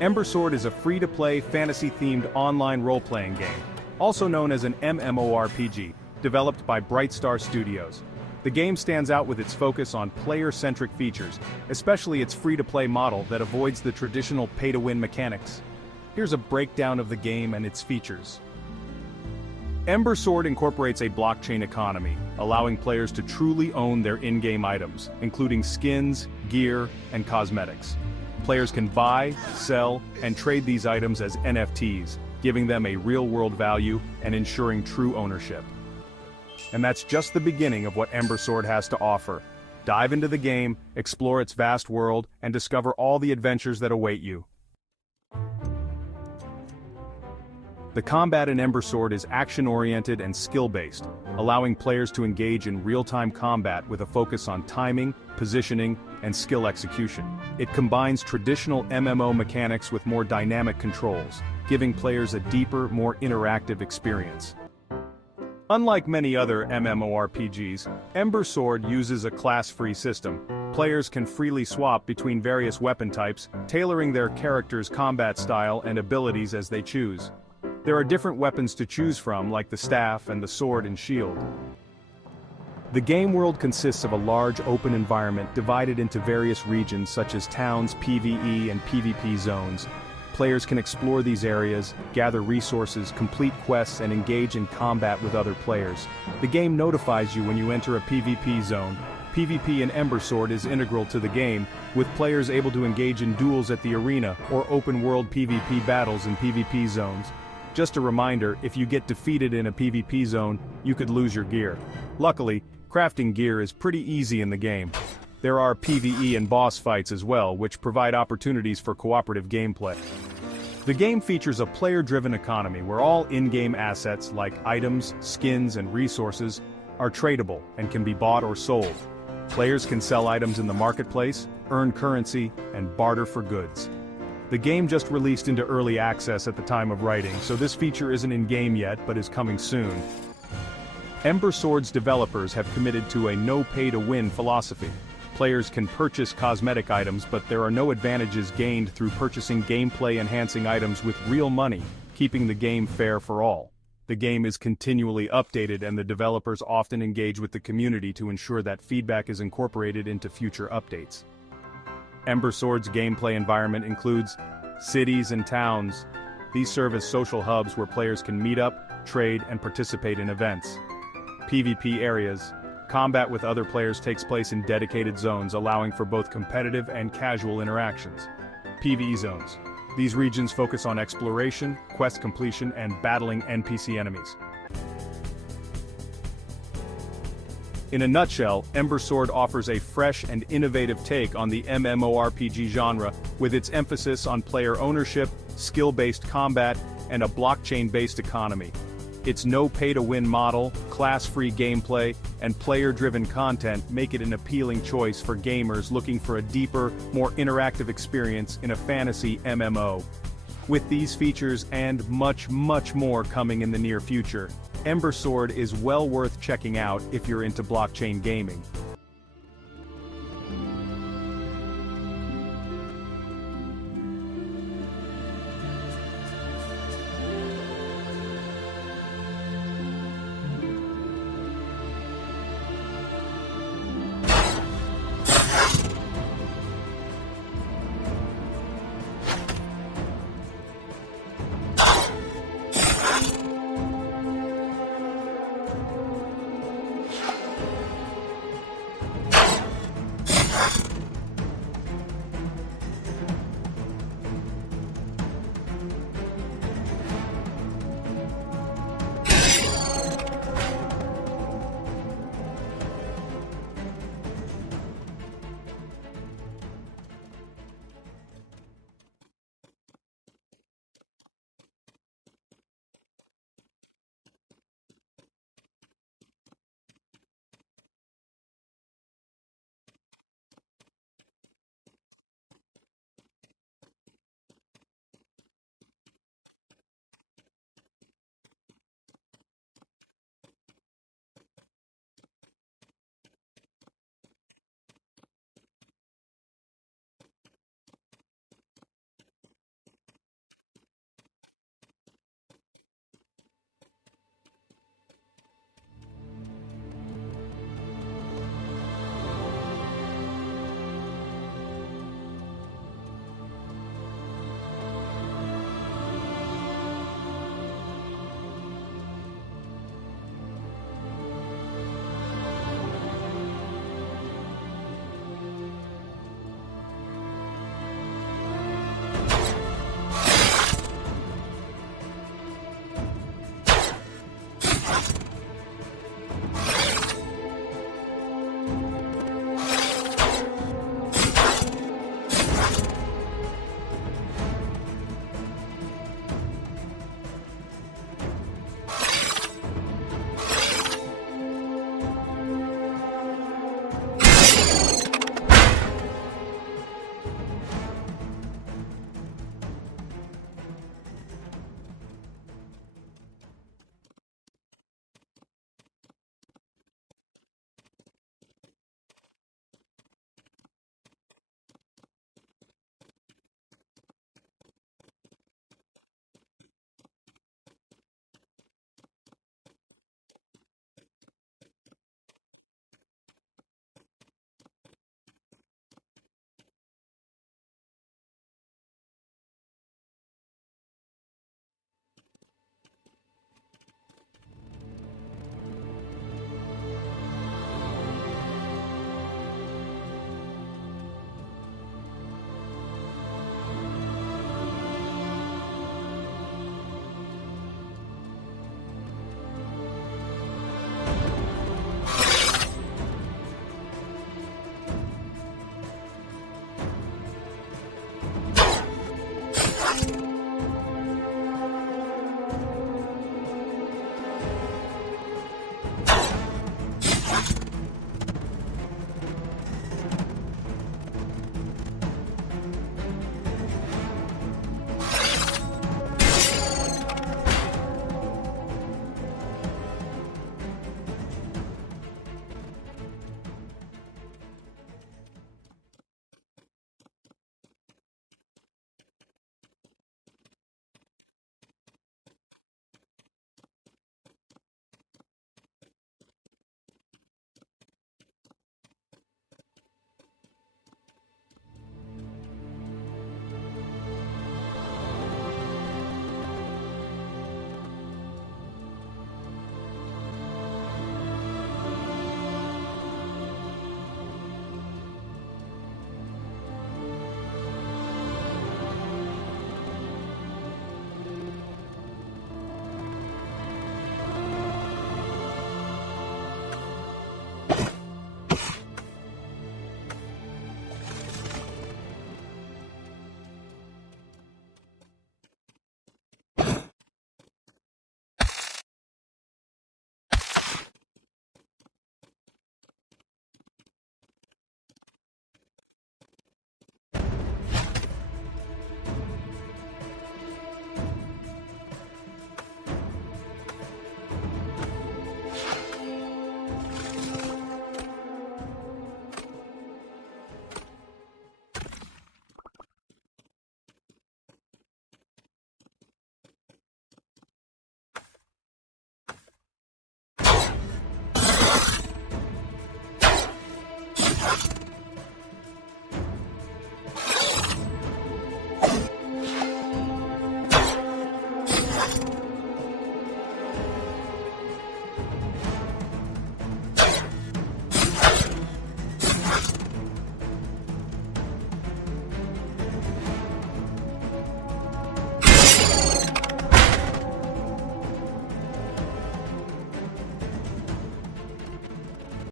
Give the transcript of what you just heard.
Ember Sword is a free-to-play, fantasy-themed online role-playing game, also known as an MMORPG, developed by Brightstar Studios. The game stands out with its focus on player-centric features, especially its free-to-play model that avoids the traditional pay-to-win mechanics. Here's a breakdown of the game and its features. Ember Sword incorporates a blockchain economy, allowing players to truly own their in-game items, including skins, gear, and cosmetics. Players can buy, sell, and trade these items as NFTs, giving them a real-world value and ensuring true ownership. And that's just the beginning of what Ember Sword has to offer. Dive into the game, explore its vast world, and discover all the adventures that await you. The combat in Ember Sword is action-oriented and skill-based, allowing players to engage in real-time combat with a focus on timing, positioning, and skill execution. It combines traditional MMO mechanics with more dynamic controls, giving players a deeper, more interactive experience. Unlike many other MMORPGs, Ember Sword uses a class-free system. Players can freely swap between various weapon types, tailoring their character's combat style and abilities as they choose. There are different weapons to choose from, like the staff and the sword and shield. The game world consists of a large open environment divided into various regions such as towns, PvE and PvP zones. Players can explore these areas, gather resources, complete quests, and engage in combat with other players. The game notifies you when you enter a PvP zone. PvP in Ember Sword is integral to the game, with players able to engage in duels at the arena or open-world PvP battles in PvP zones. Just a reminder, if you get defeated in a PvP zone, you could lose your gear. Luckily, crafting gear is pretty easy in the game. There are PvE and boss fights as well, which provide opportunities for cooperative gameplay. The game features a player-driven economy where all in-game assets like items, skins, and resources are tradable and can be bought or sold. Players can sell items in the marketplace, earn currency, and barter for goods. The game just released into early access at the time of writing, so this feature isn't in-game yet but is coming soon. Ember Sword's developers have committed to a no-pay-to-win philosophy. Players can purchase cosmetic items, but there are no advantages gained through purchasing gameplay-enhancing items with real money, keeping the game fair for all. The game is continually updated and the developers often engage with the community to ensure that feedback is incorporated into future updates. Ember Sword's gameplay environment includes cities and towns. These serve as social hubs where players can meet up, trade, and participate in events. PvP areas. Combat with other players takes place in dedicated zones, allowing for both competitive and casual interactions. PvE zones. These regions focus on exploration, quest completion, and battling NPC enemies. In a nutshell, Ember Sword offers a fresh and innovative take on the MMORPG genre, with its emphasis on player ownership, skill-based combat, and a blockchain-based economy. Its no-pay-to-win model, class-free gameplay, and player-driven content make it an appealing choice for gamers looking for a deeper, more interactive experience in a fantasy MMO. With these features and much more coming in the near future, Ember Sword is well worth checking out if you're into blockchain gaming.